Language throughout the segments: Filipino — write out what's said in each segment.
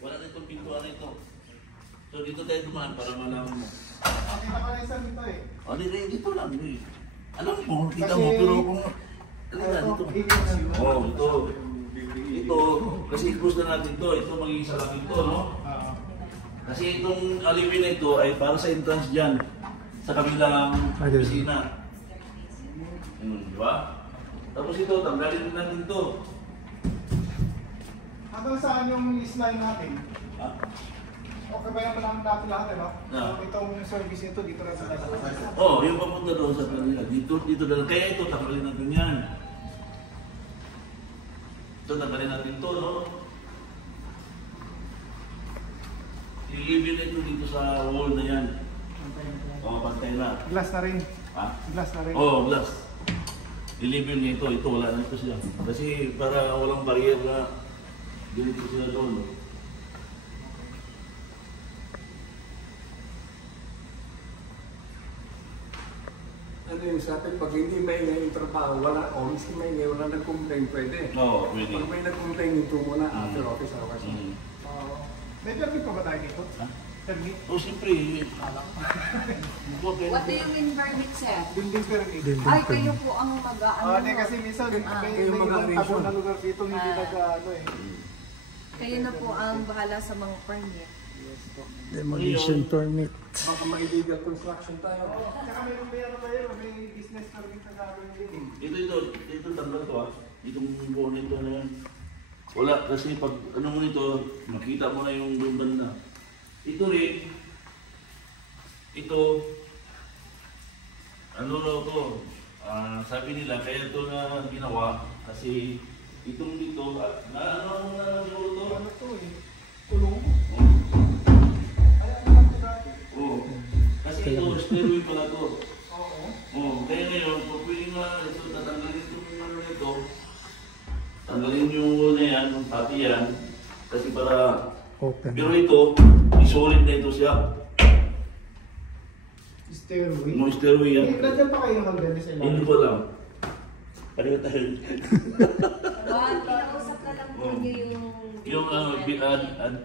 Wala na itong pintuan na ito. So dito tayo dumaan para malaman mo. Okay na pala isa dito eh. O, dito lang. Alam mo, kita mo, pero kung... Dito. Oh, ito. Ito, kasi i-close na natin ito. Ito magiging salamin ito, no? Kasi itong alipin na ito ay para sa entrance dyan. Sa kabilang opisina. Diba? Tapos ito, tanggalin din natin ito. Hanggang saan yung list line natin? Ha? Okay ba yung malang dati lahat, diba? Ah. Itong service nito dito na sa tayo. Oo, yung papunta doon sa kanila. Dito doon. Kaya ito, tanggalin natin yan. Ito, tanggalin natin ito, no? I-leave na ito dito sa wall na yan. Oo, pantay na. Glass na rin. Ha? Glass na rin. Oo, glass. I-leave niya ito. Ito, wala na ito siya. Kasi para walang barrier na dito sila doon. Ano yung sa atin, pag hindi may yung trabaho, wala, o miski may wala nag-complain, pwede. Oo, pwede. Pag may nag-complain, ito muna after office hours. May permit pa ba tayo dito? Ha? Permit? Oo, siyempre. What do you mean permit, sir? Building permit. Ay, kayo po ang mag-aano. Hindi kasi minsan may kayo ibang mag-arrange tago yun. na lugar dito hindi nag-ano eh. Kayo na po ang bahala sa mga permit. Demolition permit. Baka may illegal construction tayo. Tsaka may ano tayo, may business permit na gagawin din. Ito tanggal to ah. Itong buo nito na yan. Wala kasi pag ano mo nito, makita mo na yung doon banda. Ito rin. Ito. Ano raw to? Sabi nila kaya ito na ginawa kasi itong dito na ano na siguro to? Ano to eh? Kulong. Oo. Kasi ito, stairway pala to. Oo. Oo. Kaya ngayon, kung pwede nga, ito, tatanggalin itong ano nito. Tanggalin yung wall na yan, yung pati yan. Kasi para... Open. Pero ito, isolid na ito siya. Stairway. Yung stairway yan. Nandiyan pa kayo mag-gani sa Hindi ilalim? ko alam. Pareho tayo. Kinausap na lang po niyo Yung Kung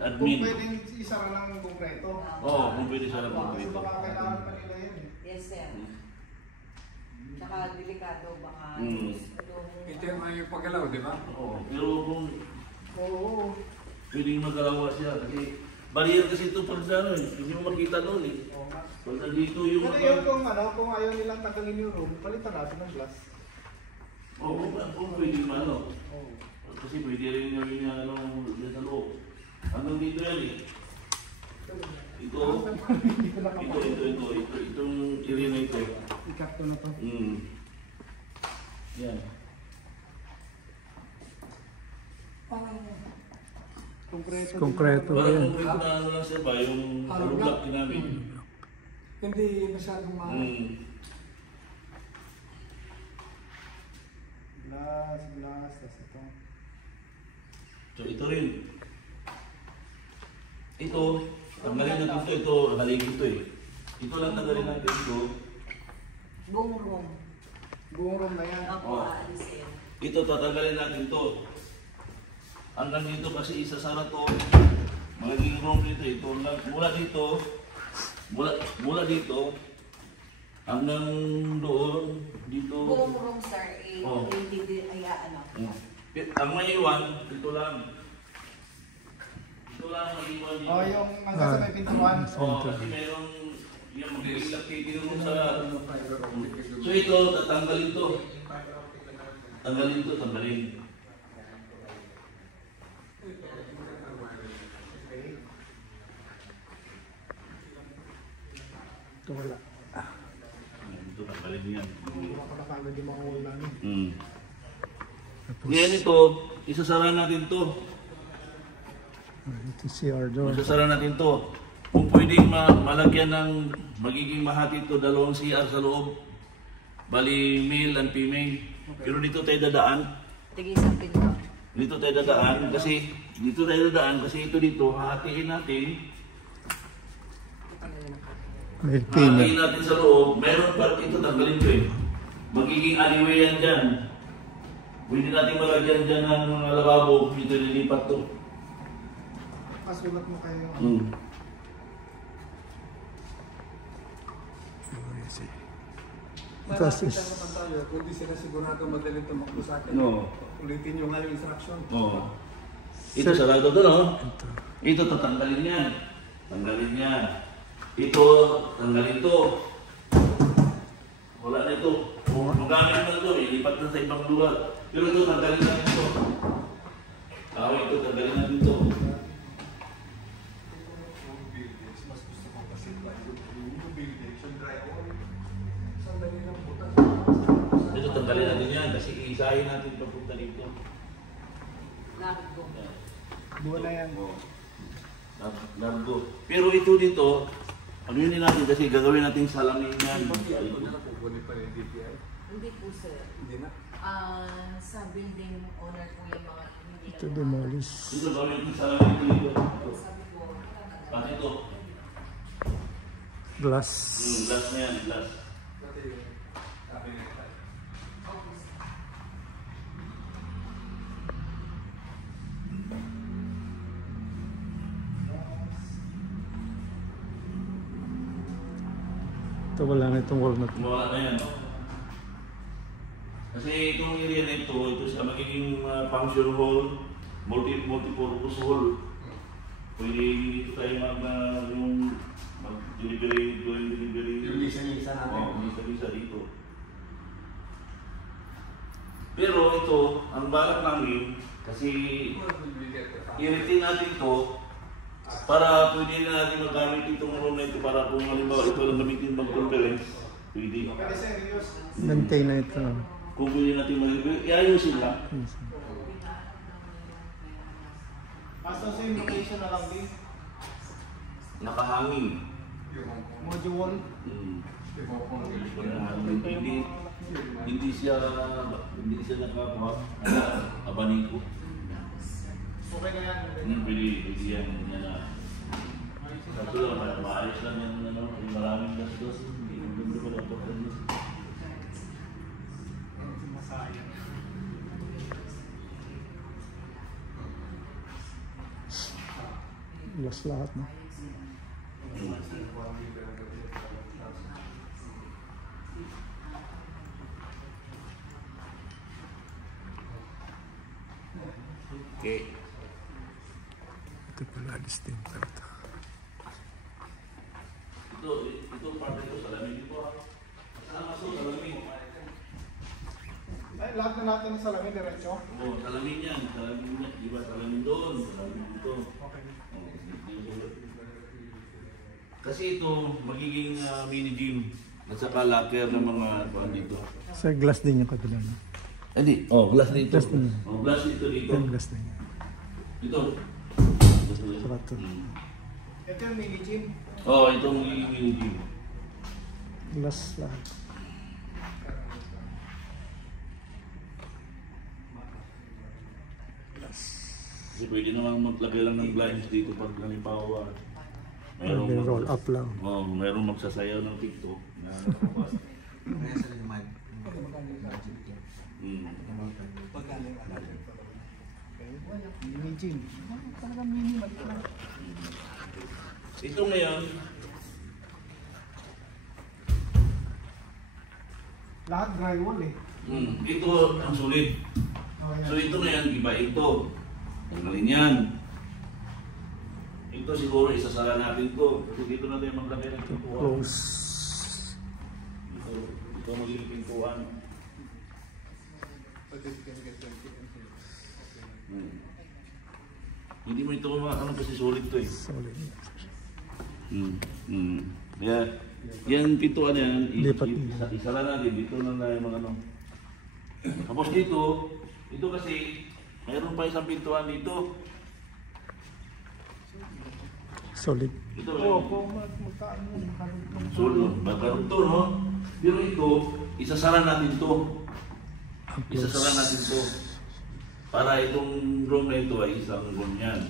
admin. pwedeng isara lang konkreto. Oo, kung pwede siya lang Kasi dito. baka kailangan pa nila yun eh. Yes, sir. Tsaka delikado baka. Ito yung may paggalaw, di ba? Oo, pero kung Oo. pwedeng magalawa siya kasi barrier kasi ito pag ano eh, hindi mo makita doon eh. Oo nga. Pag nandito yung... Pero yun kung ayaw nilang tanggalin yung room, palitan natin ng glass. Oo, kung pwedeng ano. Oo. Kasi pwede rin gawin niya ano, dyan sa loob. Hanggang dito yan eh. Ito, Hindi ko nakapagod. itong area na ito. I-cut ko na to. Yan. Konkreto. Konkreto Parang yan. kung ito na ano lang siya ba, yung hollow block namin. Hindi masyadong mahal. Glass, tas ito. So ito rin. Ito, tanggalin natin ito, haligid ito eh. Ito lang tanggalin natin ito. Buong room. Buong room na yan. Ako aalisin. Ito, tatanggalin natin ito. Hanggang dito kasi isasara to. Magiging room dito. Ito lang. Mula dito. Hanggang doon. Dito. Buong room, sir. Oo. Hindi ano. Ang maiwan, ito lang. Ito lang ang maiwan dito. Oh, yung hanggang sa may pintuan. Oo, kasi merong yung mag-electricity room sa... So ito, tatanggalin to. Tanggalin. Ito wala. Ito, tanggalin yan. Wala ka na kagad yung mga wall namin. Ngayon ito, isasara natin to. Ito si Ardor. Isasara natin to. Kung pwedeng malagyan ng magiging mahati to, 2 CR sa loob. Bali, male and female. Pero dito tayo dadaan. Tigil sa pinto. Dito tayo dadaan kasi ito dito, hahatiin natin. May Hahatiin pina. natin sa loob. Meron pa ito, tanggalin ko eh. Magiging alleyway yan dyan. Pwede natin malagyan dyan ng mga lababo. Dito nilipat to. Pasulat mo kayo. Tapos Malapit ang kapantalo, kundi sila sigurado madaling tumakbo sa akin. No. Ulitin yung aling instruction. Oo. Ito sarado doon, oh. ito. Ito tatanggalin yan. Tanggalin yan. Ito, tanggalin to. Wala na ito. Magamit na ito, ilipat na sa ibang lugar. Pero ito, tanggalin na ito. Ito, tanggalin na ito. Mas gusto ko kasi yung buildings, yung drywall. Sandali lang butas. Ito, tanggalin natin yan kasi iisahin natin papunta dito. Largo. Buwan na yan. Oo. Largo. Pero ito dito, ano yun natin kasi gagawin natin salamin yan. Ito na pupunin pa rin DTI. Hindi po, sir. Hindi na. Sa building owner po yung mga hindi Ito demolish. Ito gawin natin salamin dito. Sabi ko, Pati ito. Glass. Glass na yan, glass. Dati sabi nga tayo. Ito wala na itong wall na ito. Mawala na yan. Kasi itong area na ito sa magiging function hall, multi-purpose hall. Pwede dito tayo mag-delivery, doing delivery. Yung lisa-lisa natin. Oo, lisa-lisa dito. Pero ito, ang balak namin, kasi i-retain natin ito para pwede na natin magamit itong room na ito para kung halimbawa ito lang gamitin mag-conference, pwede. Pwede serious. Maintain na ito. Kung pwede natin mag-review, iayusin lang. Basta sa yung location na lang din. Nakahangin. Module. Hindi siya nakakuha. Abaniko. Okay na yan. Pwede yan. Kaso lang, maayos lang yan. Maraming gastos. Hindi ko ganda pa dapat. Masayang. Glass lahat na. Okay. Ito pala distinct ito. Ito part ito, salamin dito. Saan kaso, salamin? Ay, lahat na natin sa salamin diretso. Oo, salamin yan. Salamin yan. Diba, salamin doon. Salamin dito. Okay. Kasi ito, magiging mini gym. At saka locker ng mga kuhan dito. Sa glass din yung kabila na. Hindi. Oh, glass dito. Glass din. Oh, glass dito dito. Yung glass din. Dito. Saka ito. Ito yung mini gym. Oh, ito magiging mini gym. Glass lahat. Kasi pwede naman maglagay lang ng blinds dito pag halimbawa. May roll up lang. Oh, mayroong magsasayaw ng TikTok. Kaya sa naman, Mini gym. Ito ngayon, Lahat drywall eh. ito ang sulit. Oh, yan. So ito ngayon, iba ito. Tanggalin yan. Ito siguro isasara natin ito. Kasi dito na tayo maglagay ng pintuan. Close. Ito magiging pintuan. Hindi mo ito ano kasi sulit to eh. Solid. Yeah. Yan pintuan yan, Lipat isara natin. Dito na na yung mga ano. Tapos dito, ito kasi, mayroon pa isang pintuan dito. Solid. Ito, Oo, kung magkaan mo, magkaan solo, magkaroon to, no? Pero ito, isasara natin to. Isasara natin to. Para itong room na ito ay isang room yan.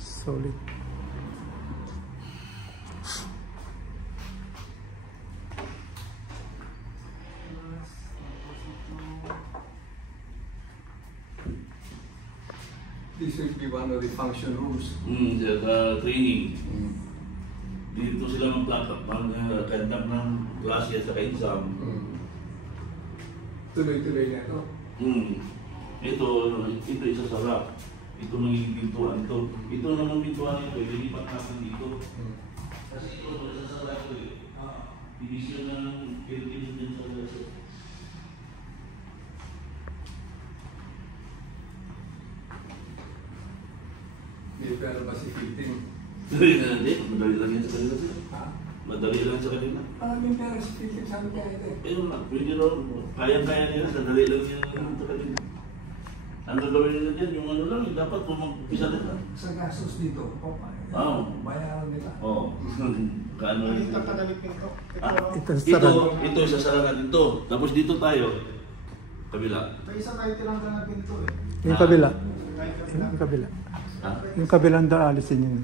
Solid. This will be one of the function rooms. Training. Dito sila mag-conduct ng klase at saka exam. Tuloy-tuloy na ito. Ito isa sa lab. Ito naging pintuan ito. Ito naman pintuan ito, lilipat natin dito. Kasi ito, isa sa lab ito eh. Division ng Philippines din sa lab. May pera ba si Philippine? Hindi, madali lang yan sa kanila sila. Ha? Madali lang sa kanila. Parang may pera si Philippine, sabi kaya ito eh. Pero lang, pwede rin. Kayang-kaya nila, sadali lang yan sa kanila. Ang gagawin nila dyan, yung ano lang, dapat pumapisa nila. Sa gastos dito, Oo. bayaran nila. Oo. Kaano rin. Ito kadalik pinto. Ito, isasara natin to. Tapos dito tayo. Kabila. May isa kahit tirangga ng pinto eh. Yung kabila. Kahit Yung kabila. Ha? Yung kabilang doon alisin yun.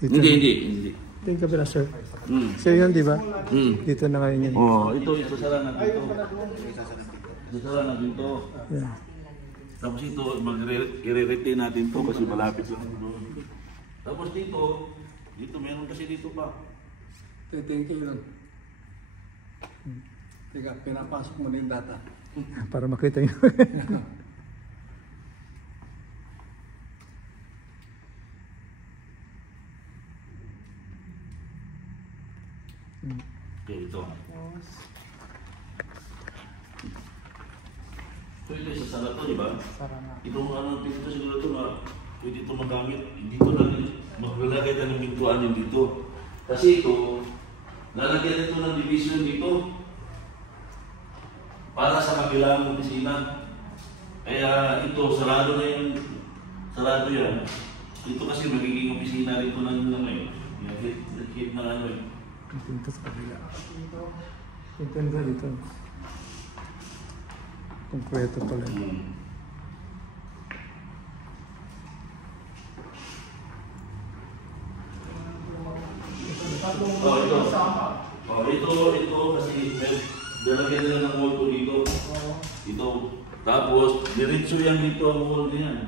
Dito. Hindi. Ito yung kabila, sir. Hmm. Sir yun, di ba? Hmm. Dito na ngayon yun. Ito, isasara natin Ayun to. pala doon. Isasara natin to. Yan. Tapos ito, i-retain natin to kasi malapit lang doon. Tapos dito meron kasi dito pa. Thank you lang. Teka, pinapasok mo na yung data. Para makita nyo. Okay, ito. Ito isasara to, di ba? Itong pinto siguro ito pwede ito magamit. Dito lang, maglalagay tayo ng pintuan yung dito. Kasi ito, lalagyan ito ng division dito para sa kabilang opisina. Kaya ito, sarado na yung sarado yan. Ito kasi magiging opisina rito ng hit na ano eh. Yung pinto sa kabila. Yung pinto dito. Konkreto pala. Ito kasi lalagyan nila ng wall to dito. Ito. Tapos, diretso yan dito ang wall niyan.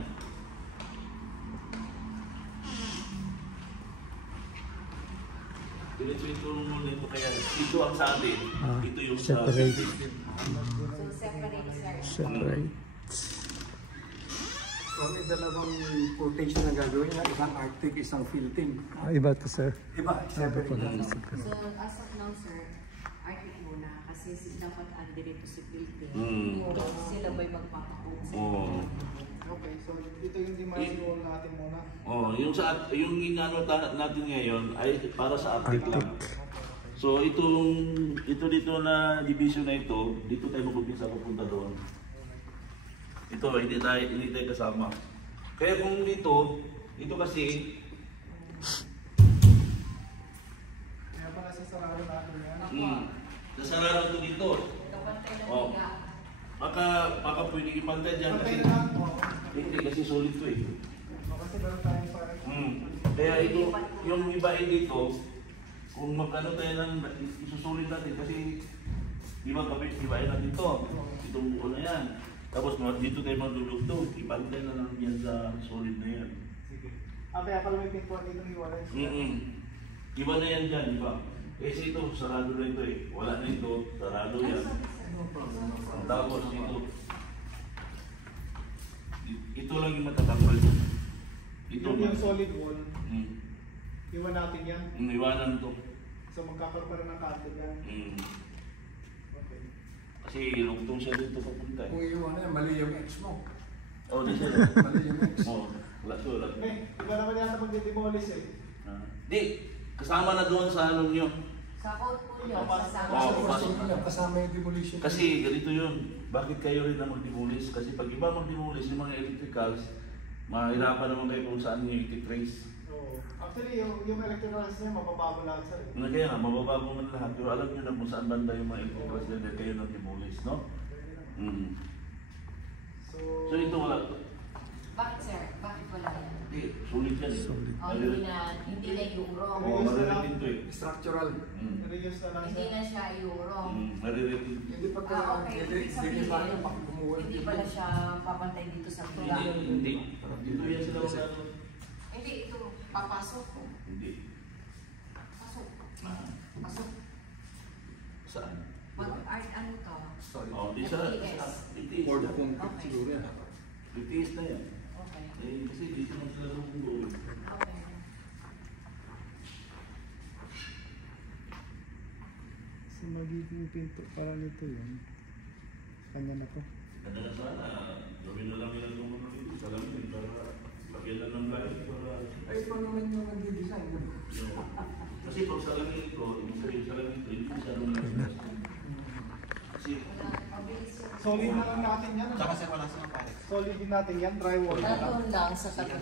Diretso ito ang wall nito. Kaya ito ang sa atin. Ito yung sa Separate. So, separate, sir. Separate. So, may dalawang footage na gagawin niya. Isang Arctic, isang Philippine. Iba to, sir. Iba, separate. So, as of now, sir, Arctic muna kasi dapat andito si Philippine. Sila ba'y magpapakong sa Okay, so ito yung demise wall natin muna. Yung inano natin ngayon ay para sa Arctic lang. So ito dito na division na ito, dito tayo mag-umpisa pupunta doon. Ito hindi tayo kasama. Kaya kung ito kasi Kaya pala sa sarado natin yan. sasarado ito dito. kapantay na Oh. biga. Baka pwede ipantay dyan Pantay kasi na lang. hindi kasi solid to eh. Kasi meron tayong parang Kaya ito, yung ibain dito, kung magkano tayo ng isusulit natin kasi di ba kapit ibain natin to, itong buo na yan. Tapos dito tayo magdudugtog, ipantay na lang yan sa solid na yan. sige. Kaya pala may pintuan dito hiwalay. Iba na yan dyan, di ba? Kasi ito, sarado na ito eh. Wala na ito, sarado yan. Tapos ito lang yung matatanggal. Ito Yung solid wall, Mm. iwan natin yan. Iwanan to. So magkakaroon pa rin ng kanto yan. Okay. Kasi lugtong siya dito papunta eh. Kung iwan na yan, mali yung ex mo. Oh, di siya. Mali yung ex. Wala siya, wala. Iba naman yata magde-demolish eh. Di, kasama na doon sa ano nyo. Sa code po yun, Oo, sasama. pasok na. Kasama yung demolition. Kasi ganito yun, bakit kayo rin na mag-demolish? Kasi pag iba mag-demolish, yung mga electricals, mahirapan naman kayo kung saan yung i-trace. Oo. Actually, yung electricals niya, mababago lahat sa rin. Kaya nga, mababago man lahat. Pero alam nyo na kung saan banda yung mga electricals na dahil kayo nag-demolish, no? So ito wala. Bakit, sir? Bakit wala yan? Hindi, sulit yan eh. Solid. Hindi na yung wrong. Oo, mariritin to eh. Structural. Reuse na lang Hindi siya. na siya yung wrong. Mariritin. Hindi pagka Okay. deliver yung pag Hindi pala siya papantay dito sa Hindi, bilang. hindi. Dito yan sila magkano. Hindi, ito. Papasok ko. Hindi. Pasok. Ah, Pasok. saan? Mag-art ano to? Sorry. Oh, di sa FTS. itiis For the na. concrete Okay. siguro yan. Itiis na yan. Okay. Eh, kasi dito na sila gumugulo. Okay. So magiging pinto para nito yun. Kanya na to. Ano na sana, gawin na lang yan ng mga dito sa lamin para lagyan na ng light para... Ay, pa naman yung nag-design. Kasi pag sa lamin ito, ibig sabihin sa lamin ito, hindi siya nung kasi Wala. Mabilis yan. Solid na lang natin yan. Tsaka sir, wala silang pare. Solid din natin yan, drywall na lang. Nandun lang sa tabi.